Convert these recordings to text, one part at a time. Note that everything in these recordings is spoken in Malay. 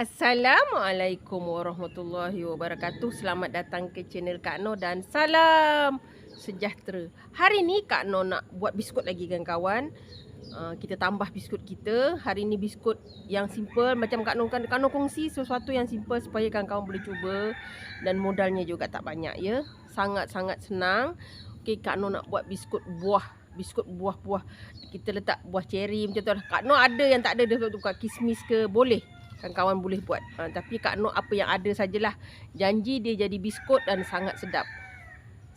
Assalamualaikum warahmatullahi wabarakatuh. Selamat datang ke channel Kak Noh dan salam sejahtera. Hari ni Kak Noh nak buat biskut lagi kan kawan. Uh, kita tambah biskut kita. Hari ni biskut yang simple macam Kak Noh kan Kak Noh kongsi sesuatu yang simple supaya kawan-kawan boleh cuba dan modalnya juga tak banyak ya. Sangat-sangat senang. Okey Kak Noh nak buat biskut buah biskut buah-buah kita letak buah ceri macam tu lah. Kak Noh ada yang tak ada dia buka kismis ke boleh kawan-kawan boleh buat. Ha, tapi Kak Nok apa yang ada sajalah. Janji dia jadi biskut dan sangat sedap.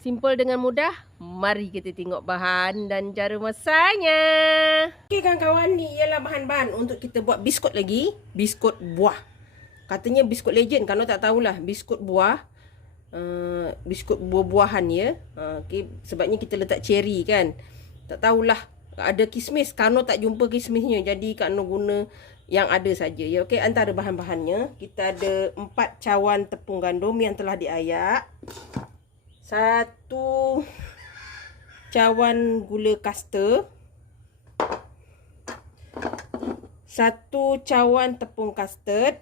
Simple dengan mudah. Mari kita tengok bahan dan cara masaknya. Okey kawan-kawan ni ialah bahan-bahan untuk kita buat biskut lagi. Biskut buah. Katanya biskut legend. Kalau tak tahulah biskut buah. Uh, biskut buah-buahan ya. Uh, okay. Sebabnya kita letak cherry kan. Tak tahulah. Ada kismis. Kano tak jumpa kismisnya. Jadi Kano guna yang ada saja ya. Okey antara bahan-bahannya kita ada empat cawan tepung gandum yang telah diayak. Satu cawan gula kasta satu cawan tepung custard.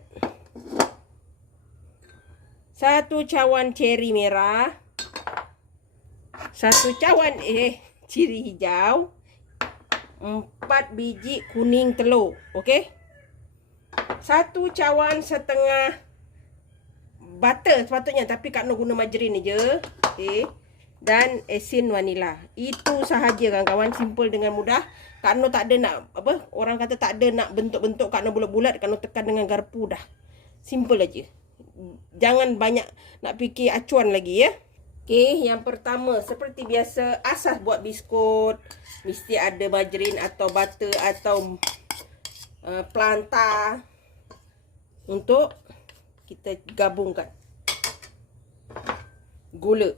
Satu cawan ceri merah. Satu cawan eh ciri hijau. Empat biji kuning telur okey satu cawan setengah butter sepatutnya tapi Kak Nur guna margarin je. Okey. Dan asin vanila. Itu sahaja kawan-kawan simple dengan mudah. Kak Nur tak ada nak apa orang kata tak ada nak bentuk-bentuk Kak Nur bulat-bulat Kak Nur tekan dengan garpu dah. Simple aja. Jangan banyak nak fikir acuan lagi ya. Okey, yang pertama seperti biasa asas buat biskut mesti ada margarin atau butter atau uh, planta untuk kita gabungkan gula.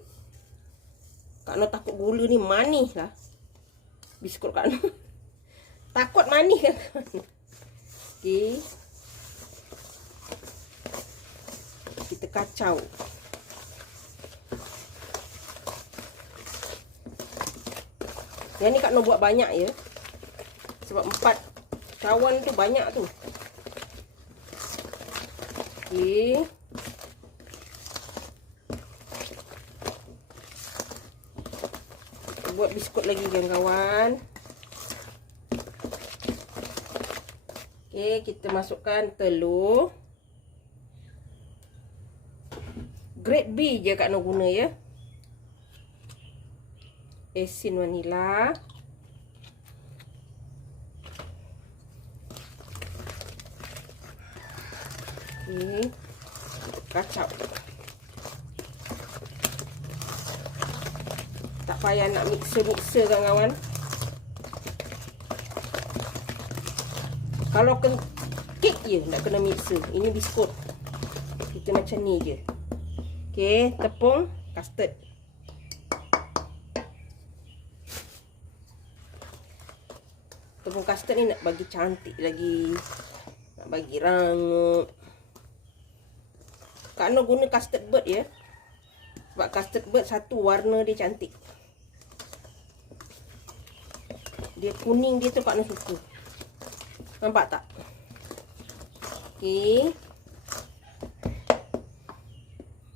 Kak Noh takut gula ni manis lah. Biskut Kak Noh. takut manis kan. Okey. Kita kacau. Yang ni Kak Noh buat banyak ya. Sebab empat cawan tu banyak tu. Okey. Buat biskut lagi kawan-kawan. Okey, kita masukkan telur. Grade B je Kak nak guna ya. Asin vanila. Kacau. Tak payah nak mixer-mixer kawan-kawan. Kalau kena kek je nak kena mixer. Ini biskut. Kita macam ni je. Okey, tepung custard. Tepung custard ni nak bagi cantik lagi. Nak bagi rangup. Kak Nur guna custard bird ya. Sebab custard bird satu warna dia cantik. Dia kuning dia tu Kak Nur suka. Nampak tak? Okey.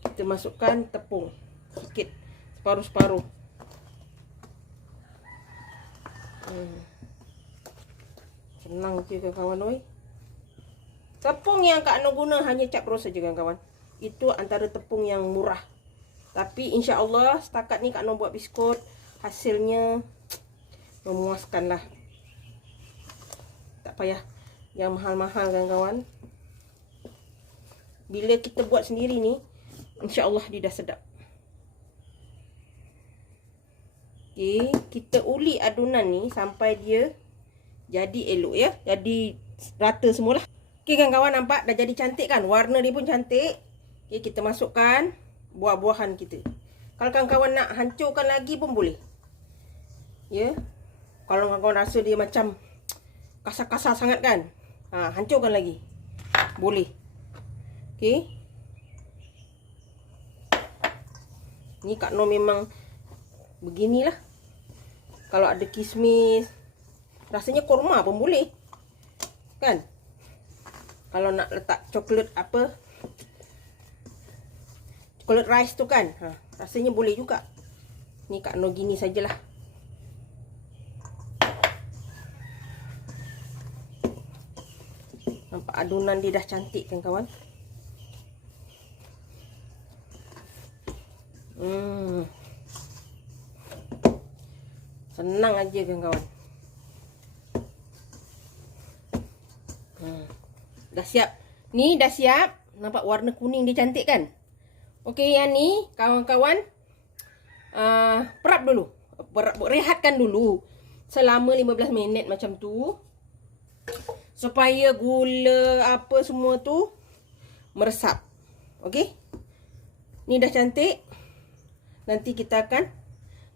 Kita masukkan tepung. Sikit. Separuh-separuh. Hmm. Senang je kawan-kawan. Tepung yang Kak Nur guna hanya cap ros saja kawan-kawan itu antara tepung yang murah. Tapi insya Allah setakat ni Kak Noh buat biskut hasilnya memuaskan lah. Tak payah yang mahal-mahal kan kawan. Bila kita buat sendiri ni insya Allah dia dah sedap. Okay, kita uli adunan ni sampai dia jadi elok ya. Jadi rata semualah. Okay kan kawan nampak dah jadi cantik kan. Warna dia pun cantik. Okay, kita masukkan buah-buahan kita. Kalau kawan-kawan nak hancurkan lagi pun boleh. Ya. Kalau kawan-kawan rasa dia macam kasar-kasar sangat kan. Ha, hancurkan lagi. Boleh. Okey. Ni Kak Noh memang beginilah. Kalau ada kismis, rasanya korma pun boleh. Kan? Kalau nak letak coklat apa? Coklat rice tu kan. Ha, rasanya boleh juga. Ni Kak Noh gini sajalah. Nampak adunan dia dah cantik kan kawan? Hmm. Senang aja kan kawan. Hmm. Dah siap. Ni dah siap. Nampak warna kuning dia cantik kan? Okey, yang ni kawan-kawan uh, perap dulu. Perap, rehatkan dulu selama 15 minit macam tu. Supaya gula apa semua tu meresap. Okey? Ni dah cantik. Nanti kita akan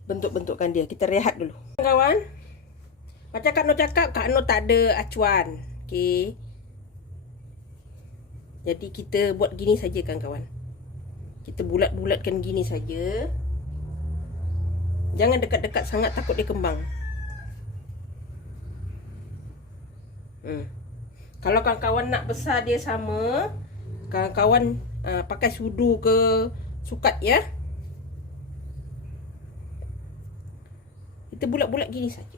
bentuk-bentukkan dia. Kita rehat dulu. Kawan, macam Kak Noh cakap, Kak Noh tak ada acuan. Okay. Jadi kita buat gini saja kan kawan. Kita bulat-bulatkan gini saja. Jangan dekat-dekat sangat takut dia kembang. Hmm. Kalau kawan-kawan nak besar dia sama, kawan-kawan uh, pakai sudu ke sukat ya. Kita bulat-bulat gini saja.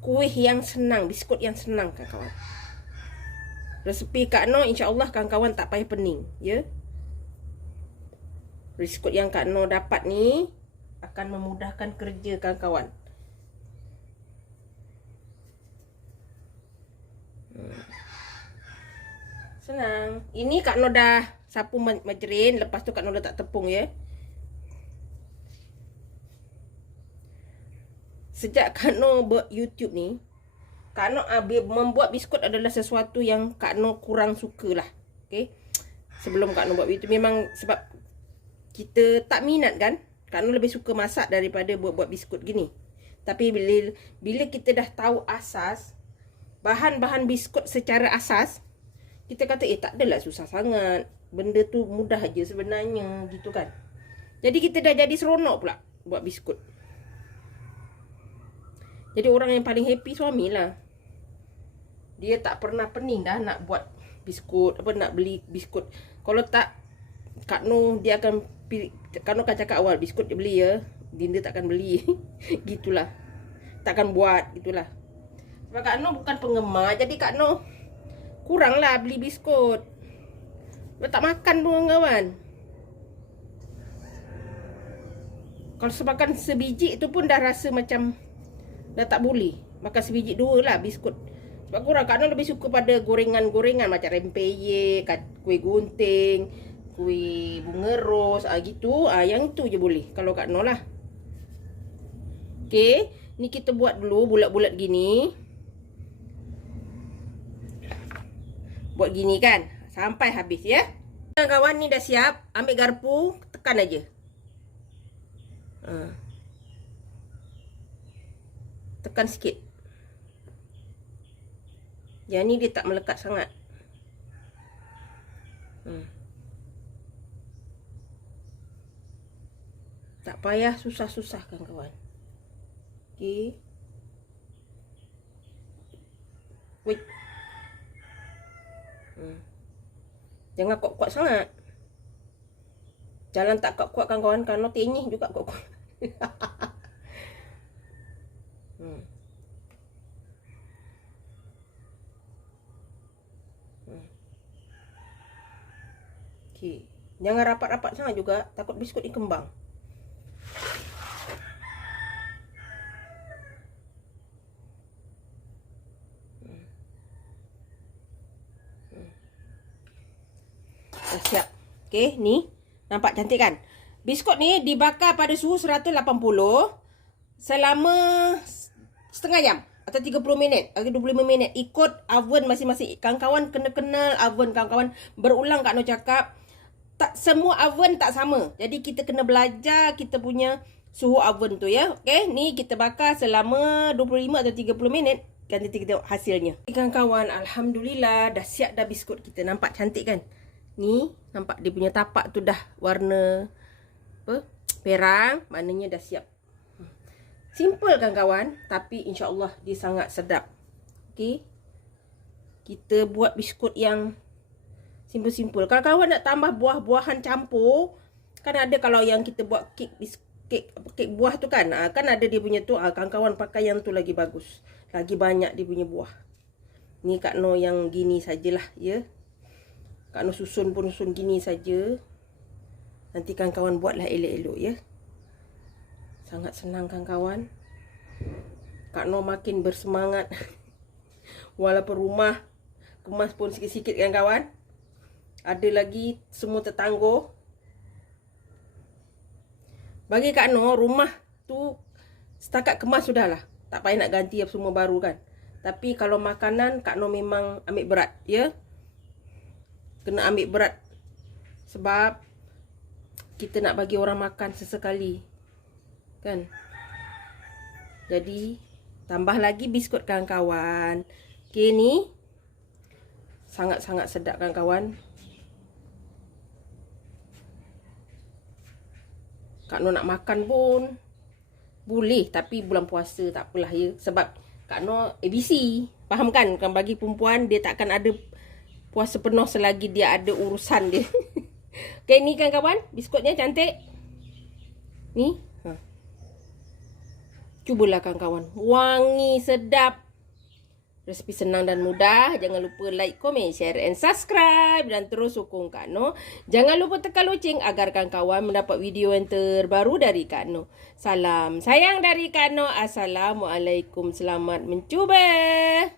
Kuih yang senang, biskut yang senang kan kawan. Resepi Kak Noh insya-Allah kawan-kawan tak payah pening, ya. Biskut yang Kak Noh dapat ni akan memudahkan kerja kawan-kawan. Senang. Ini Kak Noh dah sapu majerin, lepas tu Kak Noh letak tepung ya. sejak Kak Noh buat YouTube ni, Kak uh, membuat biskut adalah sesuatu yang Kak Noh kurang suka lah. Okay. Sebelum Kak Noh buat YouTube, memang sebab kita tak minat kan. Kak Noh lebih suka masak daripada buat-buat biskut gini. Tapi bila, bila kita dah tahu asas, bahan-bahan biskut secara asas, kita kata eh tak adalah susah sangat. Benda tu mudah aja sebenarnya gitu kan. Jadi kita dah jadi seronok pula buat biskut. Jadi orang yang paling happy suami lah. Dia tak pernah pening dah nak buat biskut. Apa nak beli biskut. Kalau tak, Kak Noh dia akan Noh akan cakap awal biskut dia beli ya. Dinda takkan beli. gitulah. Takkan buat. Gitulah. Sebab Kak Noh bukan penggemar. Jadi Kak Noh kurang lah beli biskut. Dia tak makan pun kawan. Kalau sebabkan sebiji itu pun dah rasa macam dah tak boleh. Makan sebiji dua lah biskut. Sebab kurang Kak Noh lebih suka pada gorengan-gorengan macam rempeye, kuih gunting, kuih bunga ros, ah gitu. Ah yang tu je boleh kalau Kak Noh lah. Okey, ni kita buat dulu bulat-bulat gini. Buat gini kan sampai habis ya. Kawan ni dah siap, ambil garpu, tekan aja. Ah tekan sikit. Yang ni dia tak melekat sangat. Hmm. Payah susah-susah kan kawan. Okey. Wait. Hmm. Jangan kuat-kuat sangat. Jalan tak kuat-kuat kan kawan. Kalau tenyih juga kuat-kuat. Hmm. Hmm. Okay. Jangan rapat-rapat sangat juga. Takut biskut ni kembang. Dah siap. Okay, ni. Nampak cantik kan? Biskut ni dibakar pada suhu 180 selama setengah jam atau 30 minit atau 25 minit. Ikut oven masing-masing. Kawan-kawan kena kenal oven kawan-kawan berulang Kak Noh cakap. Tak semua oven tak sama. Jadi kita kena belajar kita punya suhu oven tu ya. Okey ni kita bakar selama 25 atau 30 minit. Nanti kita tengok hasilnya. Kawan-kawan alhamdulillah dah siap dah biskut kita. Nampak cantik kan ni nampak dia punya tapak tu dah warna apa perang maknanya dah siap Simple kan kawan, tapi insya-Allah dia sangat sedap. Okey. kita buat biskut yang simpul-simpul. Kalau kawan nak tambah buah-buahan campur, kan ada kalau yang kita buat kek kek kek buah tu kan, ah, kan ada dia punya tu, ah, kawan-kawan pakai yang tu lagi bagus. Lagi banyak dia punya buah. Ni Kak No yang gini sajalah ya. Kak No susun pun susun gini saja. Nanti kawan-kawan buatlah elok-elok ya. Sangat senang kawan-kawan. Kak No makin bersemangat. Walaupun rumah kemas pun sikit-sikit kan kawan. Ada lagi semua tetangga. Bagi Kak No, rumah tu setakat kemas sudahlah. Tak payah nak ganti apa semua baru kan. Tapi kalau makanan Kak No memang ambil berat, ya. Kena ambil berat. Sebab kita nak bagi orang makan sesekali. Kan? Jadi, tambah lagi biskut kawan-kawan. Okay, ni sangat-sangat sedap kan kawan. Kak Noh nak makan pun boleh tapi bulan puasa tak apalah ya sebab Kak Noh ABC. Faham kan? Kan bagi perempuan dia takkan ada puasa penuh selagi dia ada urusan dia. okay, ni kan kawan, biskutnya cantik. Ni. Ha. Cubalah kawan-kawan. Wangi sedap. Resipi senang dan mudah. Jangan lupa like, komen, share and subscribe. Dan terus sokong Kak Noh. Jangan lupa tekan loceng agar kawan-kawan mendapat video yang terbaru dari Kak Noh. Salam sayang dari Kak Noh. Assalamualaikum. Selamat mencuba.